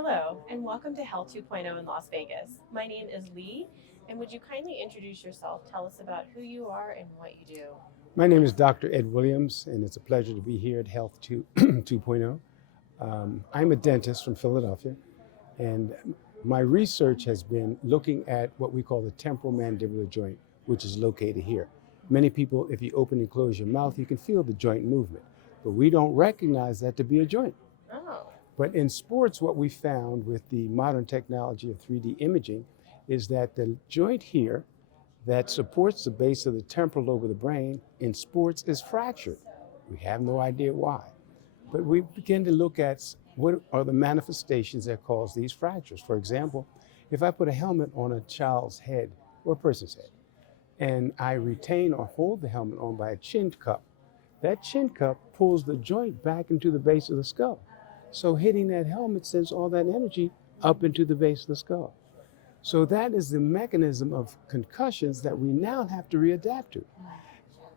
Hello, and welcome to Health 2.0 in Las Vegas. My name is Lee, and would you kindly introduce yourself? Tell us about who you are and what you do. My name is Dr. Ed Williams, and it's a pleasure to be here at Health 2.0. I'm a dentist from Philadelphia, and my research has been looking at what we call the temporal mandibular joint, which is located here. Many people, if you open and close your mouth, you can feel the joint movement, but we don't recognize that to be a joint. Oh, But in sports, what we found with the modern technology of 3D imaging is that the joint here that supports the base of the temporal lobe of the brain in sports is fractured. We have no idea why. But we begin to look at what are the manifestations that cause these fractures. For example, if I put a helmet on a child's head or a person's head, and I retain or hold the helmet on by a chin cup, that chin cup pulls the joint back into the base of the skull. So hitting that helmet sends all that energy up into the base of the skull. So that is the mechanism of concussions that we now have to readapt to.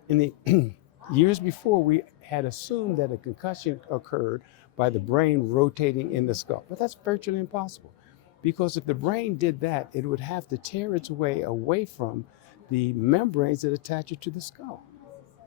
In the years before, we had assumed that a concussion occurred by the brain rotating in the skull, but that's virtually impossible. Because if the brain did that, it would have to tear its way away from the membranes that attach it to the skull.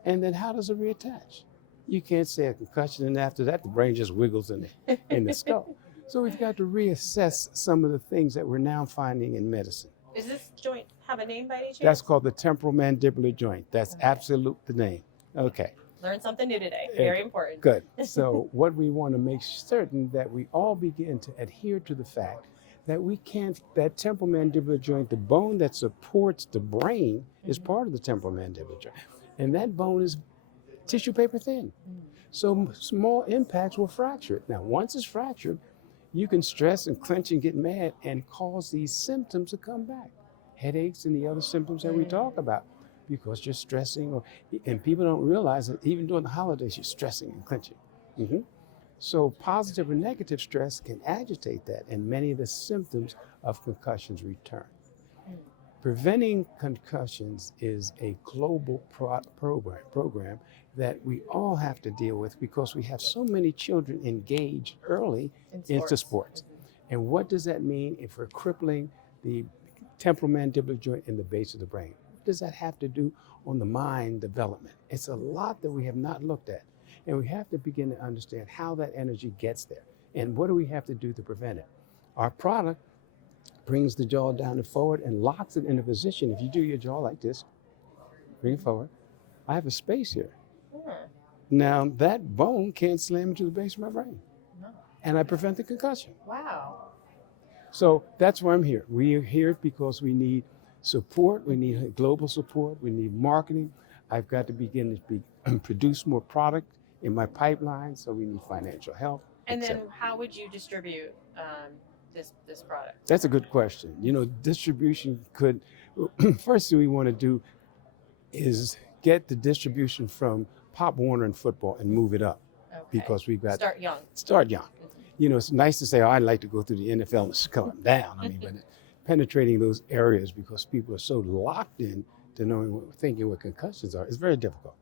And then how does it reattach? You can't say a concussion, and after that, the brain just wiggles in the skull. So we've got to reassess some of the things that we're now finding in medicine. Does this joint have a name by any chance? That's called the temporal mandibular joint. That's absolute the name. Okay, Learned something new today. Very important. good. So what we want to make certain that we all begin to adhere to the fact that we can't, that temporal mandibular joint, the bone that supports the brain is part of the temporal mandibular joint. And that bone is tissue paper thin. So small impacts will fracture it. Now, once it's fractured, you can stress and clench and get mad and cause these symptoms to come back. Headaches and the other symptoms that we talk about because you're stressing, and people don't realize that even during the holidays, you're stressing and clenching. So positive or negative stress can agitate that, and many of the symptoms of concussions return. Preventing concussions is a global program that we all have to deal with because we have so many children engaged early into sports. And what does that mean if we're crippling the temporal mandibular joint in the base of the brain? What does that have to do on the mind development? It's a lot that we have not looked at. And we have to begin to understand how that energy gets there. And what do we have to do to prevent it? Our product brings the jaw down and forward and locks it in a position. If you do your jaw like this, bring it forward. I have a space here. Now that bone can't slam into the base of my brain. No. And I prevent the concussion. Wow. So that's why I'm here. We are here because we need support. We need global support. We need marketing. I've got to begin to produce more product in my pipeline. So we need financial help. And then how would you distribute this product? That's a good question. You know, distribution could, first thing we want to do is get the distribution from Pop Warner and football and move it up because we've got Start young. Start young. You know, it's nice to say, oh, I'd like to go through the NFL and scale them down. I mean, but penetrating those areas because people are so locked in to knowing, thinking what concussions are, is very difficult.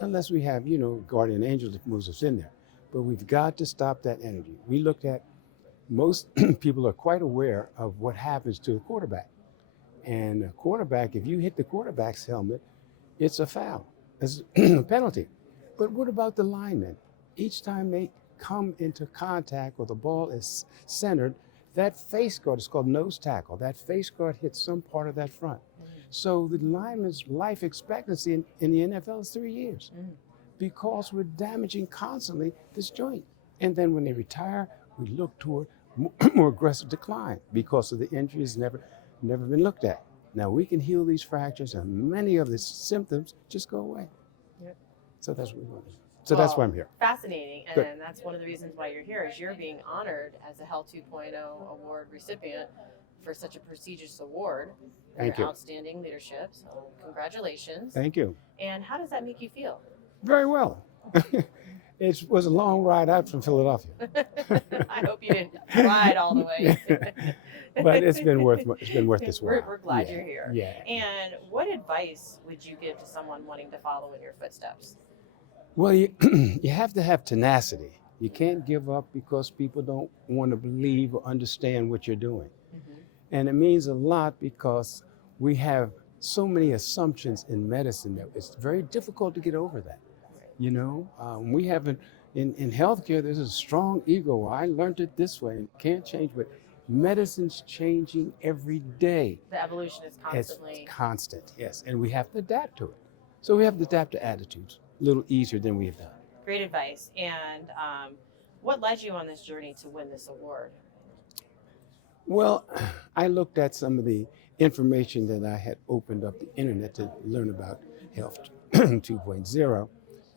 Unless we have, you know, guardian angel that moves us in there. But we've got to stop that energy. We looked at, most people are quite aware of what happens to a quarterback. And a quarterback, if you hit the quarterback's helmet, it's a foul. It's a penalty. But what about the linemen? Each time they come into contact or the ball is centered, that face guard is called nose tackle. That face guard hits some part of that front. So the lineman's life expectancy in the NFL is 3 years because we're damaging constantly this joint. And then when they retire, we look toward more aggressive decline because of the injuries never been looked at. Now we can heal these fractures and many of the symptoms just go away. Yep. So that's what we want to do. So that's why I'm here. Fascinating. And Good. that's one of the reasons why you're here is you're being honored as a Health 2.0 award recipient for such a prestigious award. Thank your you. Outstanding leadership. So congratulations. Thank you. And how does that make you feel? Very well. It was a long ride out from Philadelphia. I hope you didn't ride all the way. But it's been worth this while. We're glad you're here. Yeah. And what advice would you give to someone wanting to follow in your footsteps? Well, you have to have tenacity. You can't give up because people don't want to believe or understand what you're doing. Mhm. And it means a lot because we have so many assumptions in medicine that it's very difficult to get over that. Right. You know, we haven't, in healthcare, there's a strong ego. I learned it this way and can't change, but medicine's changing every day. The evolution is It's constantly. constant, yes, and we have to adapt to it. So we have to adapt to attitudes a little easier than we have done. Great advice. And what led you on this journey to win this award? Well, I looked at some of the information that I had opened up the internet to learn about Health 2.0,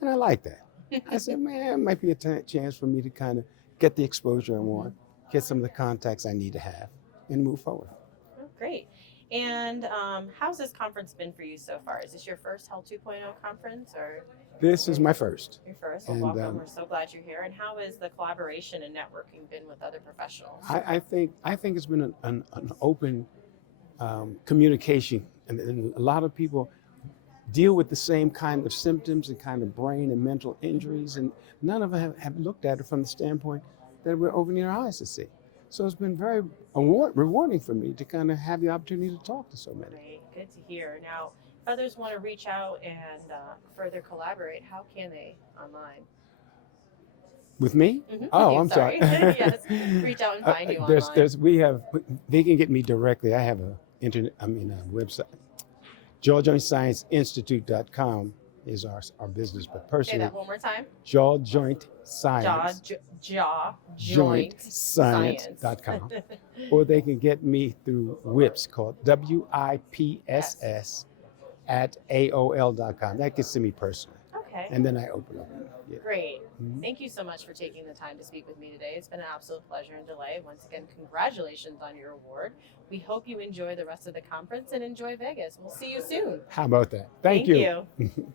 and I liked that. I said, man, it might be a chance for me to kind of get the exposure I want, get some of the contacts I need to have, and move forward. Oh, great. And how's this conference been for you so far? Is this your first Health 2.0 conference or This is my first. your first? Well, And, welcome. We're so glad you're here. And how has the collaboration and networking been with other professionals? I think it's been an open communication, and a lot of people deal with the same kind of symptoms and kind of brain and mental injuries, and none of them have looked at it from the standpoint that we're opening our eyes to see. So it's been very rewarding for me to kind of have the opportunity to talk to so many. Great. Good to hear. Now, if others want to reach out and further collaborate, how can they online? With me? Mhm. Oh, You, I'm sorry. Yes. Reach out and find you online. They can get me directly. I have a website. JawJointScienceInstitute.com is our business, but Say personally, that one more time. Jaw Joint Science. Jaw joint JointScience.com. Or they can get me through WIPS, called WIPSS at AOL.com. That gets to me personally. Okay. And then I open up. Yeah. Great. Mhm. Thank you so much for taking the time to speak with me today. It's been an absolute pleasure and delight. Once again, congratulations on your award. We hope you enjoy the rest of the conference and enjoy Vegas. We'll see you soon. How about that? Thank you. you.